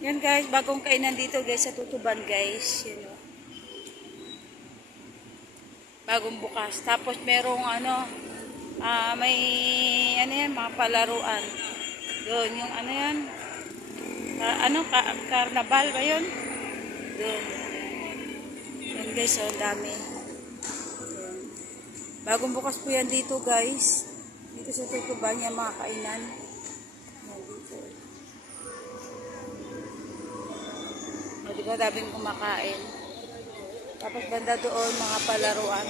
Yan guys, bagong kainan dito guys sa Tutuban guys. Yan o. Bagong bukas. Tapos merong may ano yan, mga palaruan. Doon, yung ano yan. Karnabal ba yun? Doon. Yan guys, ang dami. Doon. Bagong bukas po yan dito guys. Dito sa Tutuban yung mga kainan. Yan dito. O, diba daming kumakain. Tapos banda doon, mga palaruan.